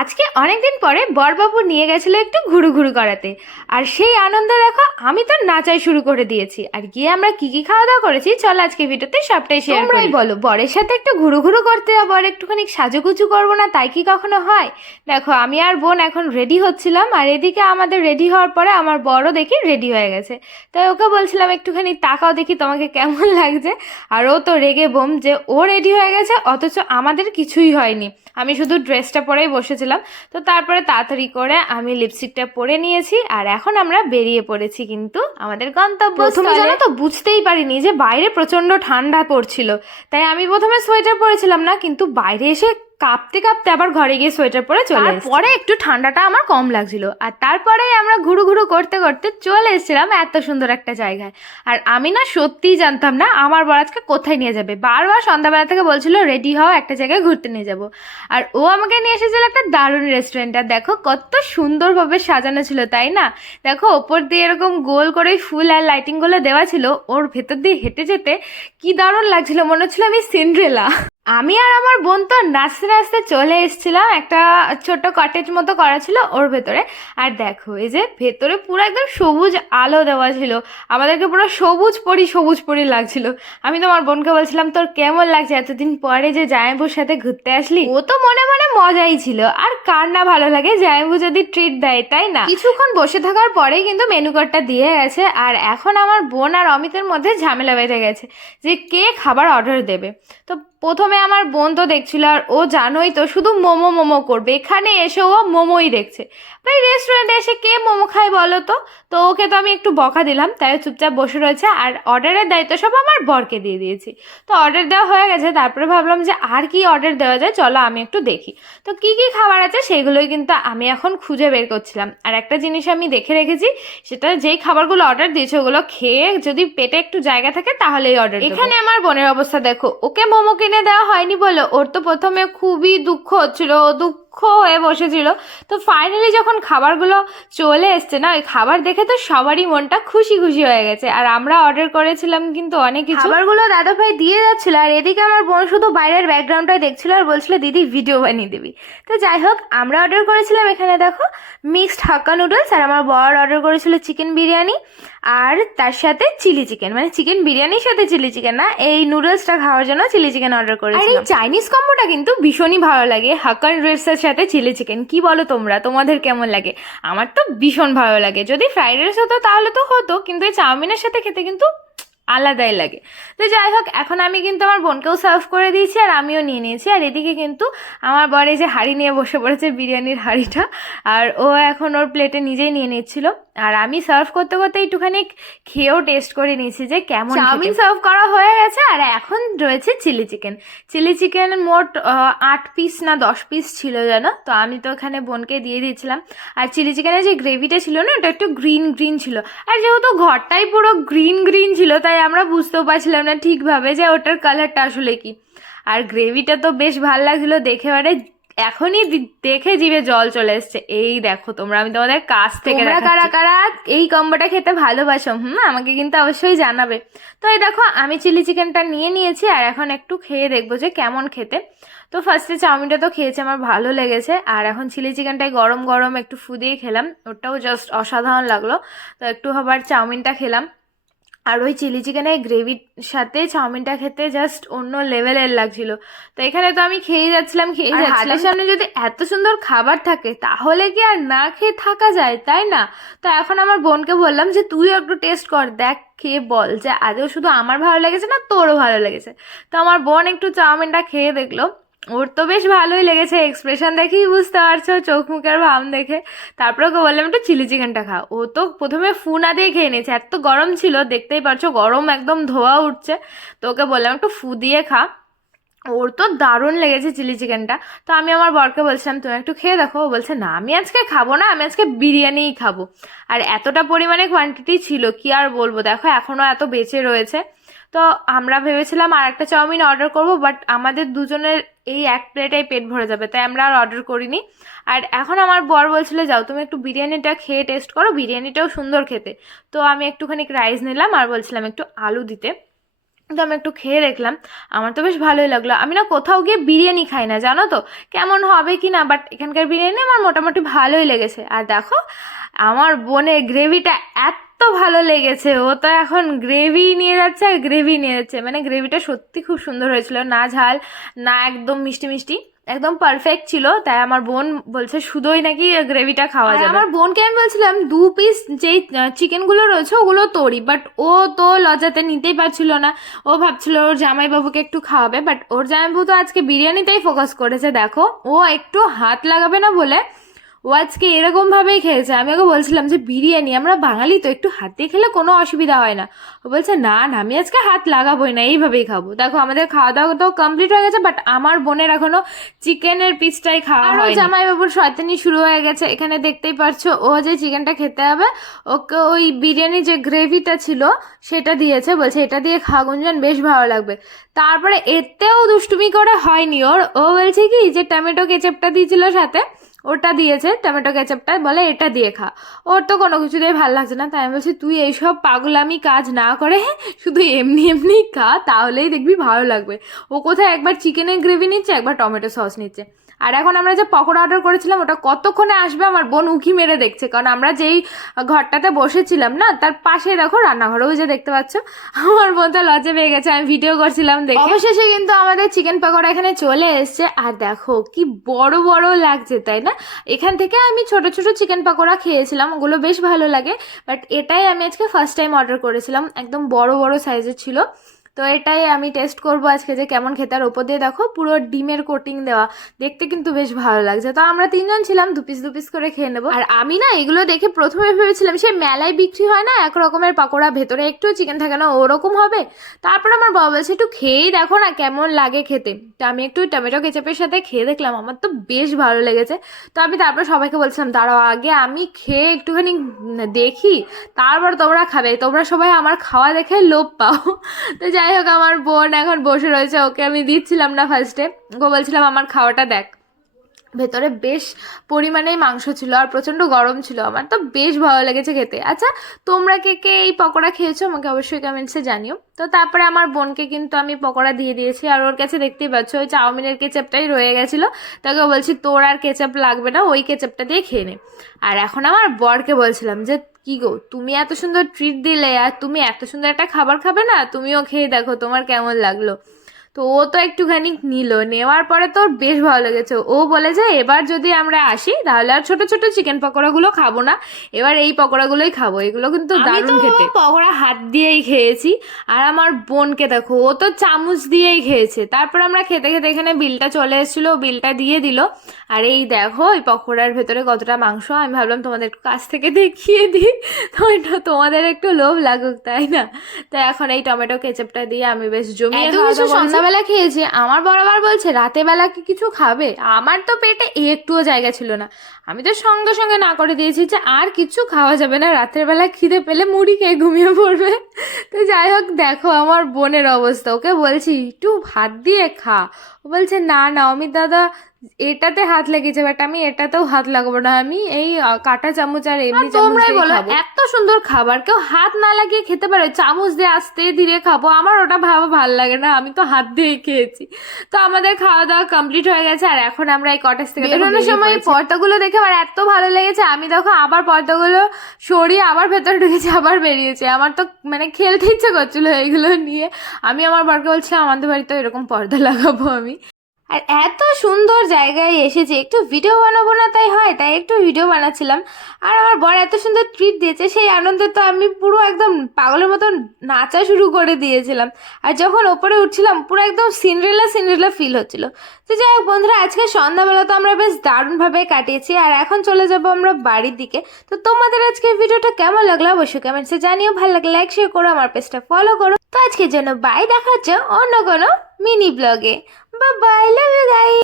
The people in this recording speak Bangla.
আজকে অনেকদিন পরে বরবাবু নিয়ে গেছিল একটু ঘুরু ঘুরু করাতে। আর সেই আনন্দ দেখো আমি তো নাচাই শুরু করে দিয়েছি। আর গিয়ে আমরা কি কি খাওয়া দাওয়া করেছি চল আজকে ভিডিওতে সবটাই শেয়ার করি। বলো বরের সাথে একটু ঘুরু ঘুরু করতে যাব আর একটুখানি সাজুগুজু করব না তাই কি কখনো হয়? দেখো আমি আর বোন এখন রেডি হচ্ছিলাম আর এদিকে আমাদের রেডি হওয়ার পরে আমার বড় দেখি রেডি হয়ে গেছে। তাই ওকে বলছিলাম একটুখানি তাকাও দেখি তোমাকে কেমন লাগছে। আর ও তো রেগে বোম যে ও রেডি হয়ে গেছে অথচ আমাদের কিছুই হয়নি। আমি শুধু ড্রেসটা পরেই বসেছিলাম তো তারপরে তাড়াতাড়ি করে আমি লিপস্টিকটা পরে নিয়েছি আর এখন আমরা বেরিয়ে পড়েছি কিন্তু আমাদের গন্তব্য জানো তো বুঝতেই পারিনি যে বাইরে প্রচণ্ড ঠান্ডা পড়ছিল। তাই আমি প্রথমে সোয়েটার পরেছিলাম না, কিন্তু বাইরে এসে কাঁপতে কাঁপতে আবার ঘরে গিয়ে সোয়েটার পরে চলে পরে একটু ঠান্ডাটা আমার কম লাগছিল। আর তারপরেই আমরা ঘুরু ঘুরু করতে করতে চলে এসেছিলাম এত সুন্দর একটা জায়গায়। আর আমি না সত্যিই জানতাম না আমার বর আজকে কোথায় নিয়ে যাবে। বারবার সন্ধ্যাবেলা থেকে বলছিল, রেডি হও, একটা জায়গায় ঘুরতে নিয়ে যাব। আর ও আমাকে নিয়ে এসেছিল একটা দারুণ রেস্টুরেন্ট আর দেখো কত সুন্দরভাবে সাজানো ছিল, তাই না? দেখো ওপর দিয়ে এরকম গোল করে ফুল আর লাইটিংগুলো দেওয়া ছিল। ওর ভেতর দিয়ে হেঁটে যেতে কি দারুণ লাগছিল। মনে হচ্ছিল আমি সিন্ড্রেলা। আমি আর আমার বোন তো নাচতে নাচতে চলে এসেছিলাম। একটা ছোট্ট কটেজ মতো করা ছিল ওর ভেতরে। আর দেখো, এই যে ভেতরে পুরো একদম সবুজ আলো দেওয়া ছিল। আমাদেরকে পুরো সবুজ পরি সবুজ পরি লাগছিল। আমি তো আমার বোনকে বলছিলাম, তোর কেমন লাগছে? এতদিন পরে যে জায়াবুর সাথে ঘুরতে আসলি? ও তো মনে মনে মজাই ছিল। আর কার না ভালো লাগে জায়াবু যদি ট্রিট দেয়, তাই না? কিছুক্ষণ বসে থাকার পরেই কিন্তু মেনু কার্ডটা দিয়ে গেছে। আর এখন আমার বোন আর অমিতের মধ্যে ঝামেলা বেঁধে গেছে যে কে খাবার অর্ডার দেবে। তো প্রথমে আমার বোন তো দেখছিল আর ও জানোই তো, শুধু মোমো মোমো করবে। এখানে এসে ও মোমোই দেখছে। ভাই রেস্টুরেন্টে এসে কে মোমো খায় বলো তো? তো ওকে তো আমি একটু বকা দিলাম, তাই চুপচাপ বসে রয়েছে আর অর্ডারের দায়িত্ব সব আমার বরকে দিয়ে দিয়েছি। তো অর্ডার দেওয়া হয়ে গেছে, তারপরে ভাবলাম যে আর কি অর্ডার দেওয়া যায়, চলো আমি একটু দেখি। তো কি কি খাবার আছে সেগুলোই কিন্তু আমি এখন খুঁজে বের করছিলাম। আর একটা জিনিস আমি দেখে রেখেছি, সেটা যেই খাবারগুলো অর্ডার দিয়েছে, ওগুলো খেয়ে যদি পেটে একটু জায়গা থাকে তাহলেই অর্ডার এখানে আমার বোনের অবস্থা দেখো, ওকে মোমো কিনে দেওয়া হয়নি বলে ওর তো প্রথমে খুবই দুঃখ হচ্ছিল দুঃখ হয়ে বসেছিল। তো ফাইনালি যখন খাবারগুলো চলে এসছে না, ওই খাবার দেখে তো সবারই মনটা খুশি খুশি হয়ে গেছে। আর আমরা অর্ডার করেছিলাম কিন্তু অনেক কিছু। খাবারগুলো দাদা ভাই দিয়ে যাচ্ছিল আর এদিকে আমার বোন শুধু বাইরের ব্যাকগ্রাউন্ডটাই দেখছিল আর বলছিল, দিদি ভিডিও বানিয়ে দিবি। তো যাই হোক, আমরা অর্ডার করেছিলাম এখানে দেখো মিক্সড হাক্কা নুডলস আর আমার বর অর্ডার করেছিল চিকেন বিরিয়ানি। আর তার সাথে চিলি চিকেন মানে চিকেন বিরিয়ানির সাথে চিলি চিকেন না, এই নুডলসটা খাওয়ার জন্য চিলি চিকেন অর্ডার করেছি আর, এই চাইনিজ কম্বোটা কিন্তু ভীষণই ভালো লাগে। হাক্কা নুডলসের সাথে চিলি চিকেন, কি বলো তোমরা? তোমাদের কেমন লাগে? আমার তো ভীষণ ভালো লাগে। যদি ফ্রাইড রাইস হতো তাহলে তো হতো, কিন্তু এই চাউমিনের সাথে খেতে কিন্তু আলাদাই লাগে। তো যাই হোক, এখন আমি কিন্তু আমার বোনকেও সার্ভ করে দিয়েছি আর আমিও নিয়ে নিয়েছি। আর এদিকে কিন্তু আমার বর যে হাঁড়ি নিয়ে বসে পড়েছে বিরিয়ানির হাঁড়িটা। আর ও এখন ওর প্লেটে নিজেই নিয়ে নিচ্ছিল। আর আমি সার্ভ করতে করতে একটুখানি খেয়েও টেস্ট করে নিয়েছি যে কেমন চাউমিন সার্ভ করা হয়ে গেছে আর এখন রয়েছে চিলি চিকেন। চিলি চিকেন মোট আট পিস না দশ পিস ছিল যেন, তো আমি তো ওখানে বোনকে দিয়ে দিয়েছিলাম। আর চিলি চিকেনের যে গ্রেভিটা ছিল না, ওটা একটু গ্রিন গ্রিন ছিল। আর যেহেতু ঘরটাই পুরো গ্রিন গ্রিন ছিল, তাই আমরা বুঝতেও পারছিলাম না ঠিকভাবে যে ওটার কালারটা আসলে কি। আর গ্রেভিটা তো বেশ ভালো লাগছিল দেখে মানে এখনই দেখে জিভে জল চলে এসছে। এই দেখো তোমরা আমি তোমাদের কাছ থেকে তোমরা কারা কারা এই কম্বোটা খেতে ভালোবাসো হুম? আমাকে কিন্তু অবশ্যই জানাবে। তো এই দেখো আমি চিলি চিকেনটা নিয়ে নিয়েছি আর এখন একটু খেয়ে দেখব যে কেমন খেতে। তো ফার্স্টে চাউমিনটা তো খেয়েছে আমার ভালো লেগেছে। আর এখন চিলি চিকেনটাই গরম গরম একটু ফুদিয়ে খেলাম। ওটাও জাস্ট অসাধারণ লাগল। তো একটু আবার চাউমিনটা খেলাম। আর ওই চিলি চিকেনের গ্রেভির সাথে চাউমিনটা খেতে জাস্ট অন্য লেভেলের লাগছিল। তো এখানে তো আমি খেয়ে যাচ্ছিলাম খেয়ে যাচ্ছিলাম। সামনে যদি এত সুন্দর খাবার থাকে তাহলে কি আর না খেয়ে থাকা যায় তাই না? তো এখন আমার বোনকে বললাম যে তুই একটু টেস্ট কর দেখ খেয়ে বল যে আদৌ শুধু আমার ভালো লেগেছে না তোরও ভালো লেগেছে? তো আমার বোন একটু চাউমিনটা খেয়ে দেখল। ওর তো বেশ ভালোই লেগেছে এক্সপ্রেশন দেখেই বুঝতে পারছ, চোখ মুখের ভাব দেখে। তারপরে ওকে বললাম, একটু চিলি চিকেনটা খা ও তো প্রথমে ফুনা দিয়ে খেয়ে নিয়েছে, এত গরম ছিল, দেখতেই পারছ গরম একদম ধোয়া উঠছে। তো ওকে বললাম, একটু ফু দিয়ে খা। ওর তো দারুণ লেগেছে চিলি চিকেনটা তো আমি আমার বরকে বলছিলাম, তুমি একটু খেয়ে দেখো। ও বলছে, না, আমি আজকে খাব না, আমি আজকে বিরিয়ানিই খাব। আর এতটা পরিমাণে কোয়ান্টিটি ছিল, কি আর বলব? দেখো এখনও এত বেঁচে রয়েছে। তো আমরা ভেবেছিলাম আর একটা চাউমিন অর্ডার করব বাট আমাদের দুজনের এই এক প্লেটেই পেট ভরে যাবে, তাই আমরা আর অর্ডার করিনি। আর এখন আমার বর বলছিল, যাও, তুমি একটু বিরিয়ানিটা খেয়ে টেস্ট করো, বিরিয়ানিটাও সুন্দর খেতে। তো আমি একটুখানি রাইস নিলাম আর বলছিলাম, একটু আলু দিতে। তো আমি একটু খেয়ে দেখলাম, আমার তো বেশ ভালোই লাগল। আমি না কোথাও গিয়ে বিরিয়ানি খাই না, জানো তো? কেমন হবে কি না বাট এখানকার বিরিয়ানি আমার মোটামুটি ভালোই লেগেছে। আর দেখো, আমার বোনের গ্রেভিটা এত ভালো লেগেছে। ও তো এখন গ্রেভি নিয়ে যাচ্ছে আর গ্রেভি নিয়ে যাচ্ছে। মানে গ্রেভিটা সত্যি খুব সুন্দর হয়েছিল। না ঝাল না একদম মিষ্টি মিষ্টি একদম পারফেক্ট ছিল। তাই আমার বোন বলছে শুধুই নাকি গ্রেভিটা খাওয়া যাবে। আমার বোনকে আমি বলছিলাম দু পিস যেই চিকেনগুলো রয়েছে ওগুলো তোরই বাট ও তো লজ্জাতে নিতেই পারছিল না। ও ভাবছিল ওর জামাইবাবুকে একটু খাওয়াবে। বাট ওর জামাইবাবু তো আজকে বিরিয়ানিতেই ফোকাস করেছে। দেখো ও একটু হাত লাগাবে না বলে ও আজকে এরকমভাবেই খেয়েছে। আমি ওকে বলছিলাম যে বিরিয়ানি আমরা বাঙালি তো একটু হাত খেলে কোনো অসুবিধা হয় না। ও বলছে না না আমি আজকে হাত লাগাবোই না এইভাবেই খাব। দেখো আমাদের খাওয়া দাওয়া তো কমপ্লিট হয়ে গেছে বাট আমার বোনের এখনও চিকেনের পিসটাই খাওয়া হয় জামাইবাবুর শয়তানি শুরু হয়ে গেছে এখানে দেখতেই পারছ ও যে চিকেনটা খেতে হবে ওকে ওই বিরিয়ানি যে গ্রেভিটা ছিল সেটা দিয়েছে বলছে এটা দিয়ে খা গুঞ্জন বেশ ভালো লাগবে। তারপরে এতেও দুষ্টুমি করে হয়নি ওর। ও বলছে কি যে টমেটো কেচাপটা দিয়েছিল সাথে ওটা দিয়েছে, টমেটো কেচাপটা, বলে এটা দিয়ে খা। ওর তো কোনো কিছু দিয়ে ভালো লাগছে না, তাই আমি বলছি, তুই এইসব পাগলামি কাজ না করে, শুধু এমনি এমনি খা, তাহলেই দেখবি ভালো লাগবে। ও কোথায় একবার চিকেনের গ্রেভি নিচ্ছে, একবার টমেটো সস নিচ্ছে। আর এখন আমরা যে পকোড়া অর্ডার করেছিলাম, ওটা কতক্ষণে আসবে আমার বোন উকি মেরে দেখছে। কারণ আমরা যেই ঘরটাতে বসেছিলাম না, তার পাশে দেখো রান্নাঘর ওই যে দেখতে পাচ্ছ, আমার বোন তো লজ্জা পেয়ে গেছে, আমি ভিডিও করছিলাম দেখে। অবশেষে কিন্তু আমাদের চিকেন পকোড়া এখানে চলে এসছে। আর দেখো কি বড় বড় লাগছে, তাই না? এখান থেকে আমি ছোট ছোট চিকেন পাকোড়া খেয়েছিলাম, ওগুলো বেশ ভালো লাগে বাট এটাই আমি আজকে ফার্স্ট টাইম অর্ডার করেছিলাম, একদম বড় বড় সাইজের ছিল। তো এটাই আমি টেস্ট করব আজকে যে কেমন খেতে আর ওপর দিয়ে দেখো পুরো ডিমের কোটিং দেওয়া। দেখতে কিন্তু বেশ ভালো লাগছে। তো আমরা তিনজন ছিলাম, দু পিস দু পিস করে খেয়ে নেব। আর আমি না এগুলো দেখে প্রথমে ভেবেছিলাম, সে মেলায় বিক্রি হয় না, এক রকমের পাকোড়া, ভেতরে একটু চিকেন থাকে না, ওরকম হবে। তারপর আমার বাবা বলছে, একটু খেয়েই দেখো না কেমন লাগে খেতে। তো আমি একটু টমেটো কেচাপের সাথে খেয়ে দেখলাম, আমার তো বেশ ভালো লেগেছে। তো আমি তারপর সবাইকে বলছিলাম, দাঁড়াও, আগে আমি খেয়ে একটুখানি দেখি, তারপর তোমরা খাবে। তোমরা সবাই আমার খাওয়া দেখে লোভ পাও। তো যাই হোক, আমার বোন এখন বসে রয়েছে, ওকে আমি দিচ্ছিলাম না ফার্স্টে ওকে বলছিলাম, আমার খাওয়াটা দেখ। ভেতরে বেশ পরিমাণেই মাংস ছিল আর প্রচণ্ড গরম ছিল আমার, তো বেশ ভালো লেগেছে খেতে। আচ্ছা তোমরা কে কে এই পকোড়া খেয়েছো আমাকে অবশ্যই কমেন্টসে জানিও। তো তারপরে আমার বোনকে কিন্তু আমি পকোড়া দিয়ে দিয়েছি, আর ওর কাছে দেখতেই পাচ্ছ, ওই চাউমিনের কেচাপটাই রয়ে গেছিল। তাকে বলছি, তোর আর কেচাপ লাগবে না, ওই কেচাপটা দিয়ে খেয়ে নে। আর এখন আমার বরকে বলছিলাম যে কি গো, তুমি এত সুন্দর ট্রিট দিলে আর তুমি এত সুন্দর একটা খাবার খাবে না? তুমিও খেয়ে দেখো তোমার কেমন লাগল। তো ও তো একটুখানি নিল। নেওয়ার পরে তোর বেশ ভালো লেগেছে। ও বলে যে এবার যদি আমরা আসি তাহলে আর ছোট ছোট চিকেন পকোড়াগুলো খাব না। এবার এই পকোড়াগুলোই খাব। এগুলো কিন্তু দারুণ খেতে। পকোড়া হাত দিয়েই খেয়েছি। আর আমার বোনকে দেখো ও তো চামচ দিয়েই খেয়েছে। তারপর আমরা খেতে খেতে এখানে বিলটা চলে এসেছিল বিলটা দিয়ে দিল। আর এই দেখো এই পকোড়ার ভেতরে কতটা মাংস। আমি ভাবলাম তোমাদের একটু কাছ থেকে দেখিয়ে দিই। তো এটা তোমাদের একটু লোভ লাগুক তাই না? তো এখন এই টমেটো কেচাপটা দিয়ে আমি বেশ জমিয়ে খাওয়া খেয়েছে, আমার বরাবর বলছে, রাতে বেলা কি কিছু খাবে? আমার তো পেটে একটুও জায়গা ছিল না। আমি তো সঙ্গে সঙ্গে না করে দিয়েছি যে, আর কিছু খাওয়া যাবে না, রাতের বেলা খিদে পেলে মুড়ি খেয়ে ঘুমিয়ে পড়বে। তো যাই হোক, দেখো আমার বোনের অবস্থা, ওকে বলছি, একটু ভাত দিয়ে খা। ও বলছে না না অমিত দাদা এটাতে হাত লেগেছে বাট আমি এটাতেও হাত লাগাবো না। আমি এই কাঁটা চামচ আর এমনি তোমরাই বলো এত সুন্দর খাবার কেউ হাত না লাগিয়ে খেতে পারে চামচ দিয়ে আস্তে ধীরে খাব আমার ওটা ভাবা ভালো লাগে না আমি তো হাত দিয়ে খেয়েছি। তো আমাদের খাওয়া দাওয়া কমপ্লিট হয়ে গেছে আর এখন আমরা এই কটেজ থেকে বেরোনোর সময় পর্দাগুলো দেখে আমার এত ভালো লেগেছে আমি দেখো আবার পর্দাগুলো সরিয়ে আবার ভেতরে ঢুকেছে আবার বেরিয়েছে। আমার তো মানে খেলতে ইচ্ছে করছিল এইগুলো নিয়ে। আমি আমার বরকে বলছিলাম আমাদের বাড়িতে এরকম পর্দা লাগাবো আমি। আর এত সুন্দর জায়গায় এসেছে। একটু ভিডিও বানাবো না তাই হয়, তাই একটু ভিডিও বানাচ্ছিলাম। আর আমার বর এত সুন্দর ট্রিট দিয়েছে, সেই আনন্দে তো আমি পুরো একদম পাগলের মতন নাচা শুরু করে দিয়েছিলাম। আর যখন ওপরে উঠছিলাম, পুরো একদম সিনড্রেলা সিনড্রেলা ফিল হচ্ছিল। তো যাই হোক বন্ধুরা, আজকে সন্ধ্যাবেলা তো আমরা বেশ দারুণভাবে কাটিয়েছি। আর এখন চলে যাব আমরা বাড়ির দিকে। তো তোমাদের আজকে ভিডিওটা কেমন লাগল অবশ্যই কমেন্টসে জানিও। ভালো লাগলে লাইক শেয়ার করো, আমার পেজটা ফলো করো। তো আজকের জন্য বাই দেখা হচ্ছে অন্য কোনো মিনি ব্লগে bye bye love you guys